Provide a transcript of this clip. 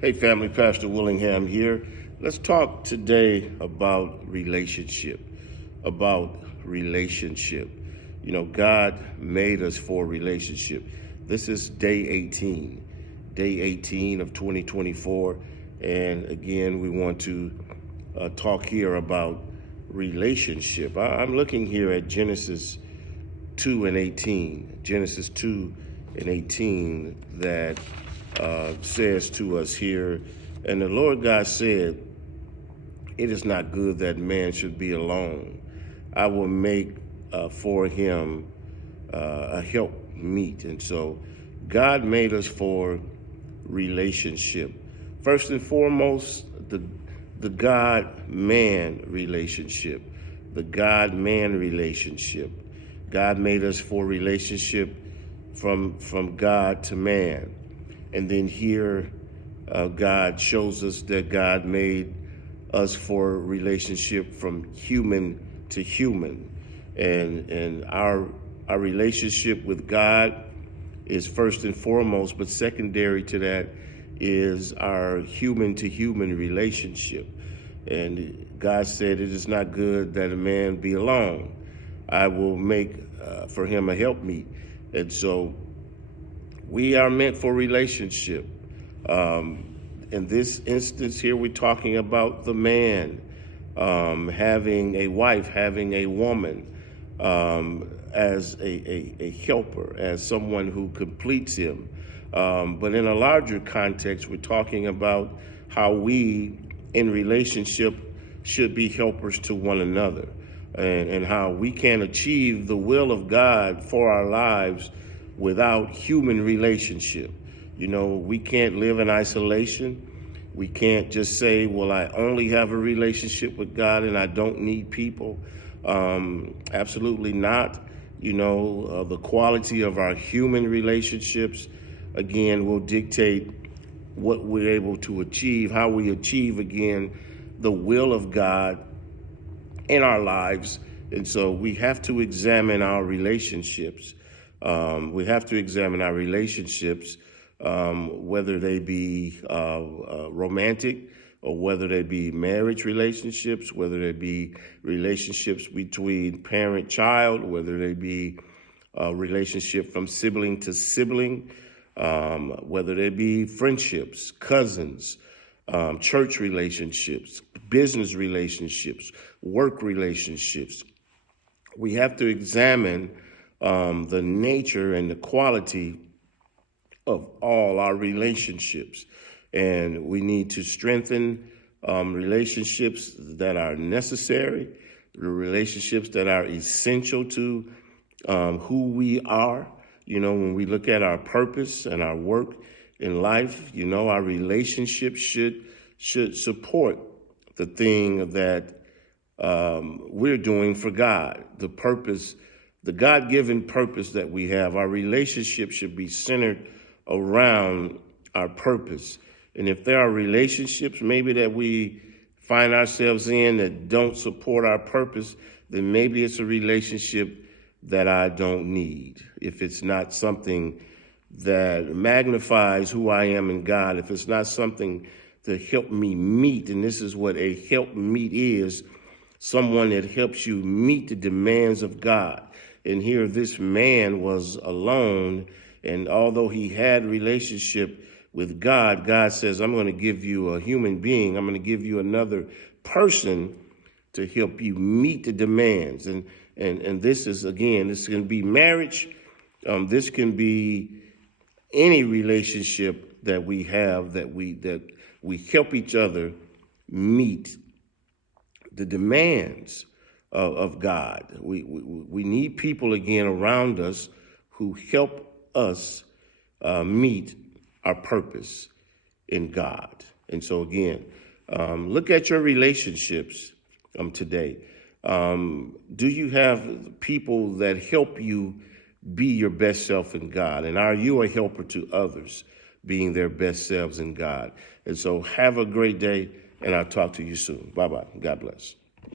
Hey family, Pastor Willingham here. Let's talk today about relationship. You know, God made us for relationship. This is day 18 of 2024. And again, we want to talk here about relationship. I'm looking here at Genesis 2 and 18. Genesis 2 and 18 that says to us here, and the Lord God said, it is not good that man should be alone. I will make for him a help meet. And so God made us for relationship. First and foremost, the God-man relationship. The God-man relationship. God made us for relationship from God to man. And then here, God shows us that God made us for relationship from human to human. And our relationship with God is first and foremost, but secondary to that is our human to human relationship. And God said, it is not good that a man be alone. I will make for him a helpmeet. And so we are meant for relationship. In this instance here, we're talking about the man having a wife, having a woman as a helper, as someone who completes him. But in a larger context, we're talking about how we in relationship should be helpers to one another, and how we can achieve the will of God for our lives without human relationship. You know, we can't live in isolation. We can't just say, well, I only have a relationship with God and I don't need people. Absolutely not. You know, the quality of our human relationships, again, will dictate what we're able to achieve, how we achieve, again, the will of God in our lives. And so we have to examine our relationships. Whether they be romantic or whether they be marriage relationships, whether they be relationships between parent-child, whether they be relationship from sibling to sibling, whether they be friendships, cousins, church relationships, business relationships, work relationships. We have to examine the nature and the quality of all our relationships. And we need to strengthen relationships that are necessary, the relationships that are essential to who we are. You know, when we look at our purpose and our work in life, you know, our relationships should support the thing that we're doing for God, the purpose, the God-given purpose that we have. Our relationship should be centered around our purpose. And if there are relationships maybe that we find ourselves in that don't support our purpose, then maybe it's a relationship that I don't need. If it's not something that magnifies who I am in God, if it's not something to help me meet, and this is what a help meet is, someone that helps you meet the demands of God. And here this man was alone, and although he had relationship with God, God says, I'm going to give you a human being. I'm going to give you another person to help you meet the demands. And this is, again, this can be marriage. This can be any relationship that we have, that we help each other meet the demands of God. We need people, again, around us who help us meet our purpose in God. And so, again, look at your relationships today. Do you have people that help you be your best self in God? And are you a helper to others being their best selves in God? And so have a great day, and I'll talk to you soon. Bye-bye. God bless.